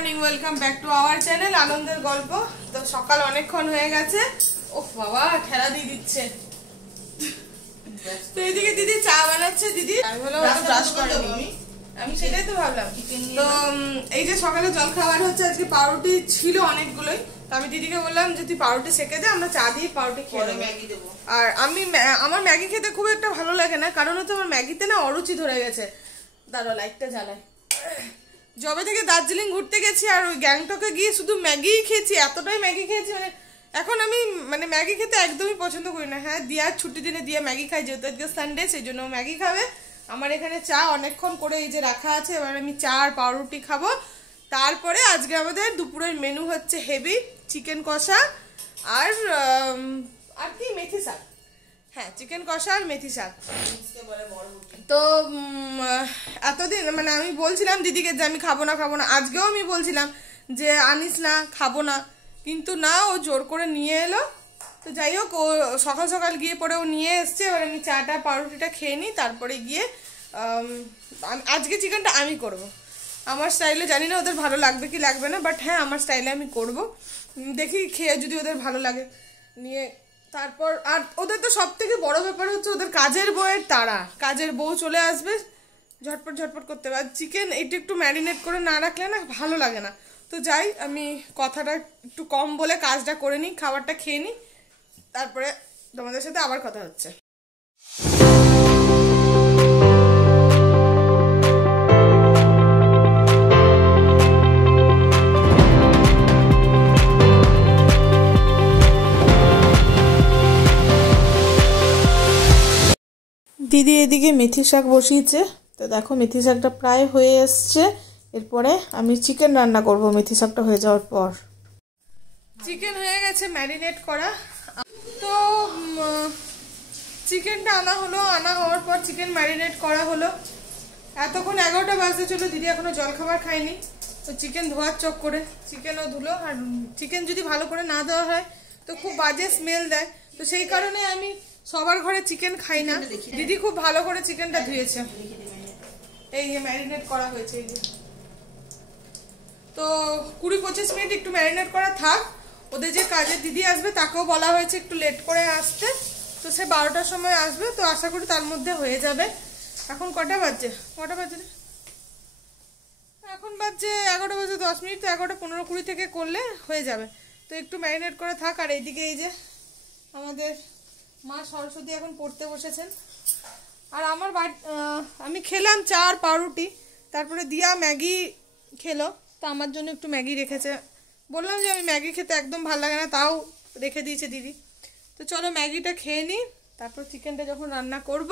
Morning, welcome back to our channel আনন্দের গল্প। তো সকাল অনেকক্ষণ হয়ে গেছে। ওহ বাবা, ঠেলা দিয়ে দিচ্ছে। তো এদিকে দিদি চা বানাচ্ছে। দিদি আমি বললাম ব্রাশ করিনি, আমি সেটাই তো ভাবলাম। তো এই যে সকালে জল খাবার হচ্ছে, আজকে পাউরুটি ছিল অনেকগুলোই। তো আমি দিদিকে বললাম যে তুই পাউরুটি সেকে দে, আমরা চা দিয়ে পাউরুটি খেয়ে ম্যাগি দেবো। আর আমার ম্যাগি খেতে খুব একটা ভালো লাগে না, কারণ হচ্ছে আমার ম্যাগিতে না অরুচি ধরে গেছে। দাঁড়াও লাইটটা জ্বালায়। যবে থেকে দার্জিলিং ঘুরতে গেছি আর ওই গ্যাংটকে গিয়ে শুধু ম্যাগিই খেয়েছি, এতটাই ম্যাগি খেয়েছি, মানে এখন আমি মানে ম্যাগি খেতে একদমই পছন্দ করি না। হ্যাঁ, দিয়ার ছুটি দিনে দিয়া ম্যাগি খাই, যেহেতু আজকে সানডে, সেই জন্য ম্যাগি খাবে। আমার এখানে চা অনেকক্ষণ করে এই যে রাখা আছে, এবার আমি চা আর পাউরুটি খাবো। তারপরে আজকে আমাদের দুপুরের মেনু হচ্ছে হেভি চিকেন কষা আর কি মেথি শাক। হ্যাঁ, চিকেন কষা আর মেথি শাক। তো এতদিন মানে আমি বলছিলাম দিদিকে যে আমি খাবো না। আজকেও আমি বলছিলাম যে আনিস না, খাবো না, কিন্তু না, ও জোর করে নিয়ে এলো। তো যাই হোক, ও সকাল সকাল গিয়ে পরে ও নিয়ে এসছে। এবার আমি চাটা পাউরুটিটা খেয়ে নিই, তারপরে গিয়ে আজকে চিকেনটা আমি করব আমার স্টাইলে। জানি না ওদের ভালো লাগবে কি লাগবে না, বাট হ্যাঁ আমার স্টাইলে আমি করব। দেখি খেয়ে যদি ওদের ভালো লাগে নিয়ে তারপর। আর ওদের তো সব থেকে বড় ব্যাপার হচ্ছে ওদের কাজের বউয়ের তাড়া। কাজের বউ চলে আসবে, ঝটপট ঝটপট করতে হবে। আর চিকেন এটা একটু ম্যারিনেট করে না রাখলে না ভালো লাগে না। তো যাই, আমি কথাটা একটু কম বলে কাজটা করে নিই, খাবারটা খেয়ে নিই, তারপরে তোমাদের সাথে আবার কথা হচ্ছে। দিদি এদিকে মেথি শাক বসিয়েছে। তো দেখো মেথি শাকটা প্রায় হয়ে এসছে। এরপরে আমি চিকেন রান্না করব মেথি শাকটা হয়ে যাওয়ার পর। চিকেন হয়ে গেছে ম্যারিনেট করা। তো চিকেনটা আনা হলো, আনা হওয়ার পর চিকেন ম্যারিনেট করা হলো। এতক্ষণ 11টা বাজতে চলো, দিদি এখনো জলখাবার খায়নি। তো চিকেন ধোয়ার চক করে চিকেনও ধুলো। আর চিকেন যদি ভালো করে না দেওয়া হয় তো খুব বাজে স্মেল দেয়। তো সেই কারণে আমি সবার ঘরে চিকেন খাই না। দিদি খুব ভালো করে চিকেনটা ধুয়েছে, এই যে ম্যারিনেট করা হয়েছে। এই যে তো 20-25 মিনিট একটু ম্যারিনেট করা থাক। ওদের যে কাজের দিদি আসবে তাকেও বলা হয়েছে একটু লেট করে আসতে। তো সে 12টার সময় আসবে, তো আশা করি তার মধ্যে হয়ে যাবে। এখন কটা বাজছে এখন বাজছে 11টা বাজে 10 মিনিট। তো 11টা 15-20 থেকে করলে হয়ে যাবে। তো একটু ম্যারিনেট করে থাক। আর এইদিকে এই যে আমাদের মা সরস্বতী এখন পড়তে বসেছেন। আর আমার আমি খেলাম চা আর পাউরুটি, তারপরে দিয়া ম্যাগি খেলো। তো আমার জন্য একটু ম্যাগি রেখেছে। বললাম যে আমি ম্যাগি খেতে একদম ভালো লাগে না, তাও রেখে দিয়েছে দিদি। তো চলো ম্যাগিটা খেয়ে নিই, তারপর চিকেনটা যখন রান্না করব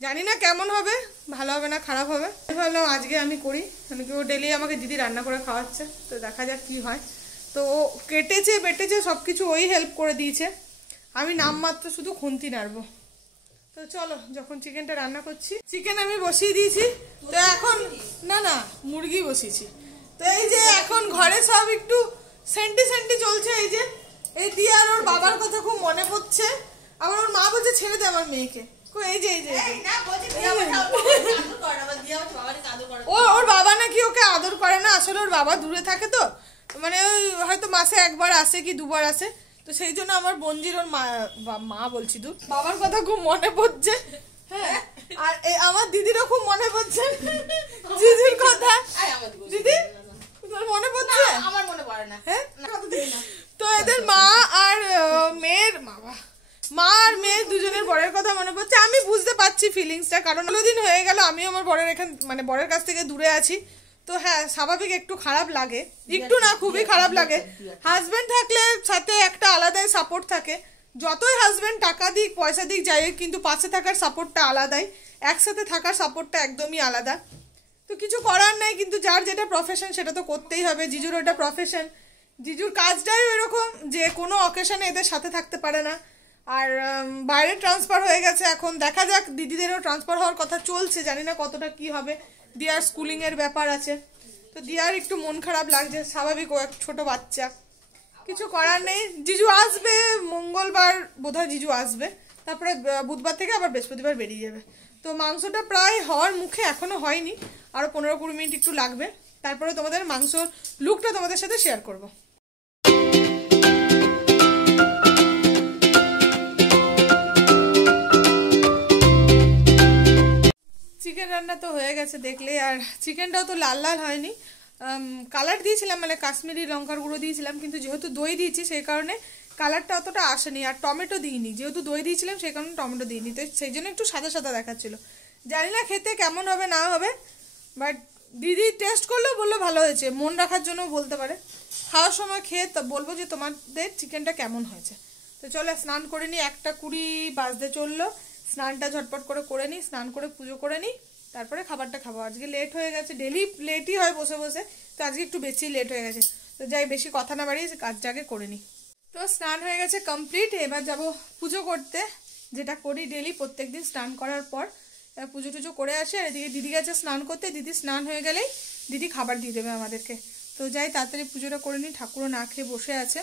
জানি না কেমন হবে, ভালো হবে না খারাপ হবে। ভাবলাম আজকে আমি করি, আমি কি ও ডেলি আমাকে দিদি রান্না করে খাওয়াচ্ছে। তো দেখা যাক কি হয়। তো ও কেটেছে বেটেছে সব কিছু ওই হেল্প করে দিয়েছে, আমি নামমাত্র শুধু খুন্তি নাড়বো। তো চলো, যখন চিকেনটা রান্না করছি, চিকেন আমি বসিয়ে দিয়েছি। তো এখন না মুরগি বসিয়েছি। তো এই যে এখন ঘরে সব একটু সেন্টি চলছে। এই যে এই দিয়ে আর ওর বাবার কথা খুব মনে পড়ছে। আবার ওর মা বলছে ছেড়ে দে আমার মেয়েকে। এই যে ওর বাবা নাকি ওকে আদর করে না। আসলে ওর বাবা দূরে থাকে, তো মানে ওই হয়তো মাসে একবার আসে কি দুবার আসে। তো সেই জন্য আমার বোনজির ওর মা বলছি তো বাবার কথা খুব মনে পড়ছে। হ্যাঁ, আর আমার দিদিরও খুব মনে পড়ছে দিদির কথা। দিদি তোর মনে পড়ছে? আমার মনে পড়ে না। হ্যাঁ, তো এদের মা আর মেয়ের দুজনের বরের কথা মনে পড়ছে। আমি বুঝতে পারছি ফিলিংসটা, কারণ দিন হয়ে গেল আমি আমার বরের মানে বরের কাছ থেকে দূরে আছি। তো হ্যাঁ, স্বাভাবিক একটু খারাপ লাগে, একটু না খুবই খারাপ লাগে। হাজবেন্ড থাকলে সাথে একটা আলাদাই সাপোর্ট থাকে। যতই হাজবেন্ড টাকা দিক পয়সা দিক যাই, কিন্তু পাশে থাকার সাপোর্টটা আলাদাই, একসাথে থাকার সাপোর্টটা একদমই আলাদা। তো কিছু করার নাই, কিন্তু যার যেটা প্রফেশন সেটা তো করতেই হবে। জিজুর ওটা প্রফেশন, জিজুর কাজটাই এরকম যে কোনো অকেশনে এদের সাথে থাকতে পারে না। আর বাইরে ট্রান্সফার হয়ে গেছে, এখন দেখা যাক। দিদিদেরও ট্রান্সফার হওয়ার কথা চলছে, জানি না কতটা কি হবে। দিয়ার স্কুলিং এর ব্যাপার আছে, তো দিয়ার একটু মন খারাপ লাগছে, স্বাভাবিক, ও এক ছোট বাচ্চা, কিছু করার নেই। জিজু আসবে মঙ্গলবার বোধহয়, জিজু আসবে, তারপরে বুধবার থেকে আবার বৃহস্পতিবার বেরিয়ে যাবে। তো মাংসটা প্রায় হওয়ার মুখে, এখনো হয়নি, আরো 15-20 মিনিট একটু লাগবে। তারপরে তোমাদের মাংসর লুকটা তোমাদের সাথে শেয়ার করব। চিকেন রান্না তো হয়ে গেছে দেখলে, আর চিকেনটাও তো লাল লাল হয়নি, কালার দিয়েছিলাম মানে কাশ্মীরি লঙ্কার গুঁড়ো দিয়েছিলাম, কিন্তু যেহেতু দই দিয়েছি সেই কারণে কালারটা অতটা আসেনি। আর টমেটো দিইনি, যেহেতু দই দিয়েছিলাম সেই কারণে টমেটো দিইনি, তো সেই জন্য একটু সাদা সাদা দেখাচ্ছিল। জানি না খেতে কেমন হবে না হবে, বাট দিদি টেস্ট করলেও বললো ভালো হয়েছে, মন রাখার জন্য বলতে পারে। খাওয়ার সময় খেয়ে বলবো যে তোমাদের চিকেনটা কেমন হয়েছে। তো চলো স্নান করে নিই, 1:20 বাজতে চললো, স্নানটা ঝটপট করে নিই, স্নান করে পুজো করে নিই, তারপরে খাবারটা খাবো। আজকে লেট হয়ে গেছে, ডেলি লেটই হয় বসে বসে, তো আজকে একটু বেশি লেট হয়ে গেছে। তো যাই বেশি কথা না বাড়িয়ে কাজটা আগে করে নিই। তো স্নান হয়ে গেছে কমপ্লিট, এবার যাব পুজো করতে, যেটা করি ডেলি প্রত্যেকদিন স্নান করার পর পুজো টুজো করে আসি। আর এদিকে দিদি গেছে স্নান করতে, দিদি স্নান হয়ে গেলেই দিদি খাবার দিয়ে দেবে আমাদেরকে। তো যাই তাড়াতাড়ি পুজোটা করে নিই, ঠাকুরও না খেয়ে বসে আছে,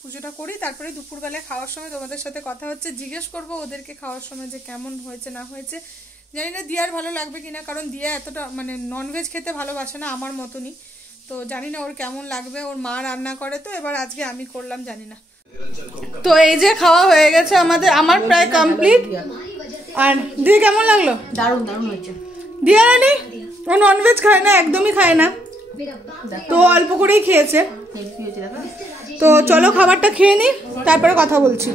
পুজোটা করি, তারপরে দুপুরবেলায় খাওয়ার সময় তোমাদের সাথে কথা হচ্ছে, জিজ্ঞেস করবো ওদেরকে খাওয়ার সময় যে কেমন হয়েছে না হয়েছে। জানি না দিয়ার ভালো লাগবে কিনা, কারণ দিয়া এতটা মানে ননভেজ খেতে ভালোবাসে না আমার মতনই, তো জানি না ওর কেমন লাগবে। ওর মা রান্না করে, তো এবার আজকে আমি করলাম, জানি না। তো এই যে খাওয়া হয়ে গেছে আমার প্রায় কমপ্লিট। আর দিয়ে কেমন লাগলো? দারুণ দারুণ হয়েছে। দিয়া রানি ও ননভেজ খায় না, একদমই খায় না, তো অল্প করেই খেয়েছে। তো চলো খাবারটা খেয়ে নি, তারপরে কথা বলছি।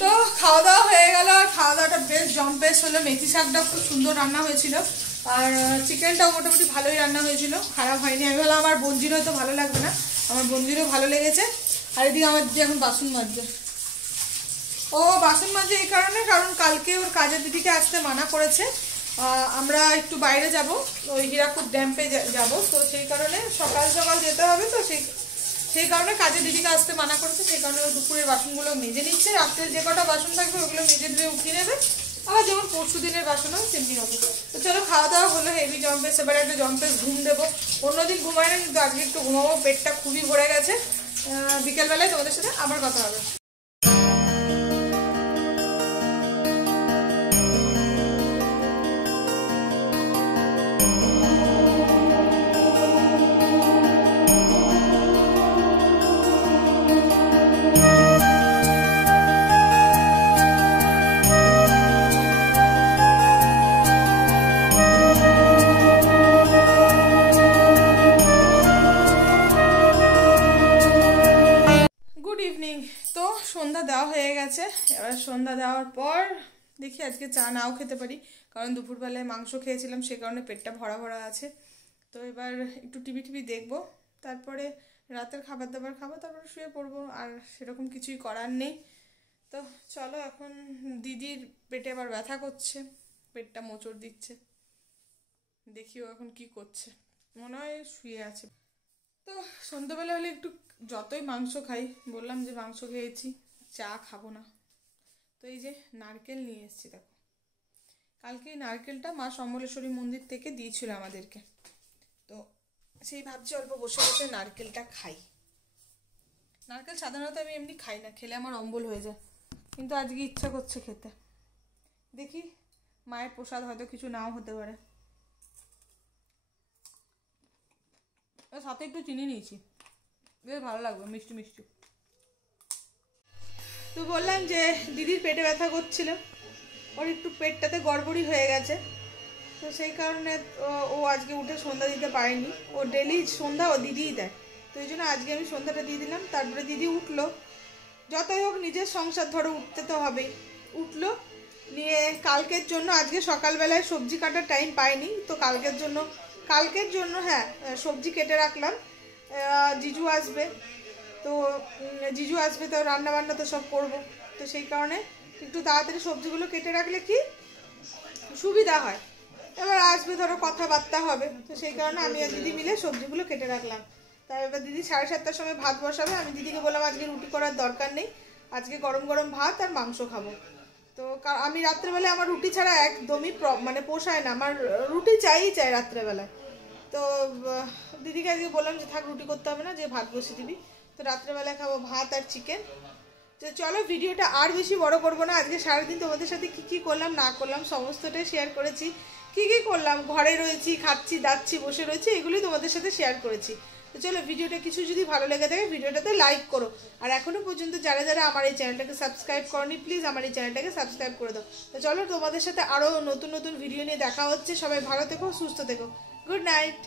তো খাওয়া দাওয়া হয়ে গেল, আর খাওয়া দাওয়াটা বেশ জম্পেশ হলো। মেথি শাকটা খুব সুন্দর রান্না হয়েছিল, আর চিকেনটাও মোটামুটি ভালোই রান্না হয়েছিল, খারাপ হয়নি। আমি ভাবলাম আমার বঞ্জির হয়তো ভালো লাগবে না, আমার বঞ্জিরও ভালো লেগেছে। আর এদিকে আমার দিদি এখন বাসন মাজছে। ও বাসন মাজে এই কারণে, কারণ কালকে ওর কাজের দিদিকে আসতে মানা করেছে, আমরা একটু বাইরে যাব, ওই হীরাকুদ ড্যাম্পে যাব, তো সেই কারণে সকাল সকাল যেতে হবে, তো সেই কারণে কাজের দিদিকে আসতে মানা করেছে, সেই কারণে ওই দুপুরের বাসনগুলো মেজে নিচ্ছে। রাত্রে যে কটা বাসন থাকবে ওগুলো মেজে ধুয়ে উঠিয়ে নেবে, আবার যেমন পরশু দিনের বাসন হয় তেমনি হবে। তো চলো খাওয়া দাওয়া হলো, হেভি জম্পেস, এবার একটা জম্পেস ঘুম দেবো। অন্যদিন ঘুমাই না, কিন্তু আজকে একটু ঘুমাবো, পেটটা খুবই ভরে গেছে। বিকেলবেলায় তোমাদের সাথে আবার কথা হবে। তো সন্ধ্যা দেওয়া হয়ে গেছে, এবার সন্ধ্যা দেওয়ার পর দেখি আজকে চা নাও খেতে পারি, কারণ দুপুরবেলায় মাংস খেয়েছিলাম, সে কারণে পেটটা ভরা ভরা আছে। তো এবার একটু টিভি দেখবো, তারপরে রাতের খাবার দাবার খাবো, তারপরে শুয়ে পড়বো, আর সেরকম কিছুই করার নেই। তো চলো, এখন দিদির পেটে আবার ব্যথা করছে, পেটটা মোচড় দিচ্ছে, দেখিও এখন কি করছে, মনে হয় শুয়ে আছে। তো সন্ধ্যাবেলা হলে একটু যতই মাংস খাই, বললাম যে মাংস খেয়েছি, চা খাবো না, তো এই যে নারকেল নিয়ে এসেছি, দেখো কালকে এই নারকেলটা মা সমলেশ্বরী মন্দির থেকে দিয়েছিল আমাদেরকে, তো সেই ভাবছি অল্প বসে বসে নারকেলটা খাই। নারকেল সাধারণত আমি এমনি খাই না, খেলে আমার অম্বল হয়ে যায়, কিন্তু আজকে ইচ্ছা করছে খেতে। দেখি মায়ের প্রসাদ হয়তো কিছু নাও হতে পারে। সাথে একটু চিনি নিয়েছি, বেশ ভালো লাগবে, মিষ্টি মিষ্টি। তো বললাম যে দিদির পেটে ব্যথা করছিল, ওর একটু পেটটাতে গড়বড়ি হয়ে গেছে, তো সেই কারণে ও আজকে উঠে সন্ধ্যা দিতে পারেনি। ও ডেলি সন্ধ্যা ও দিদিই দেয়, তো এই জন্য আজকে আমি সন্ধ্যাটা দিয়ে দিলাম। তারপরে দিদি উঠলো, যতই হোক নিজের সংসার ধরে উঠতে তো হবেই, উঠলো নিয়ে কালকের জন্য, আজকে সকালবেলায় সবজি কাটার টাইম পাইনি, তো কালকের জন্য হ্যাঁ সবজি কেটে রাখলাম। জিজু আসবে, তো রান্না বান্না তো সব করবো, তো সেই কারণে একটু তাড়াতাড়ি সবজিগুলো কেটে রাখলে কি সুবিধা হয়। এবার আসবে, ধরো কথাবার্তা হবে, তো সেই কারণে আমি আর দিদি মিলে সবজিগুলো কেটে রাখলাম। তাই এবার দিদি 7:30টার সময় ভাত বসাবে, আমি দিদিকে বললাম আজকে রুটি করার দরকার নেই, আজকে গরম গরম ভাত আর মাংস খাবো। তো আমি রাত্রেবেলায় আমার রুটি ছাড়া একদমই মানে পোষায় না, আমার রুটি চাই রাত্রেবেলায়। তো দিদিকে আজকে বললাম যে থাক, রুটি করতে হবে না, যে ভাত বসিয়ে দিবি, তো রাত্রেবেলায় খাবো ভাত আর চিকেন। তো চলো ভিডিওটা আর বেশি বড় করবো না, আজকে সারাদিন তোমাদের সাথে কি করলাম না করলাম সমস্তটাই শেয়ার করেছি। কি কি করলাম, ঘরে রয়েছি, খাচ্ছি দাচ্ছি, বসে রয়েছি, এগুলোই তোমাদের সাথে শেয়ার করেছি। তো চলো, ভিডিওটা কিছু যদি ভালো লেগে থাকে ভিডিওটাতে লাইক করো, আর এখনো পর্যন্ত যারা যারা আমার এই চ্যানেলটাকে সাবস্ক্রাইব করনি প্লিজ আমার এই চ্যানেলটাকে সাবস্ক্রাইব করে দাও। তো চলো, তোমাদের সাথে আরও নতুন নতুন ভিডিও নিয়ে দেখা হচ্ছে। সবাই ভালো থেকো, সুস্থ থেকো। Good night.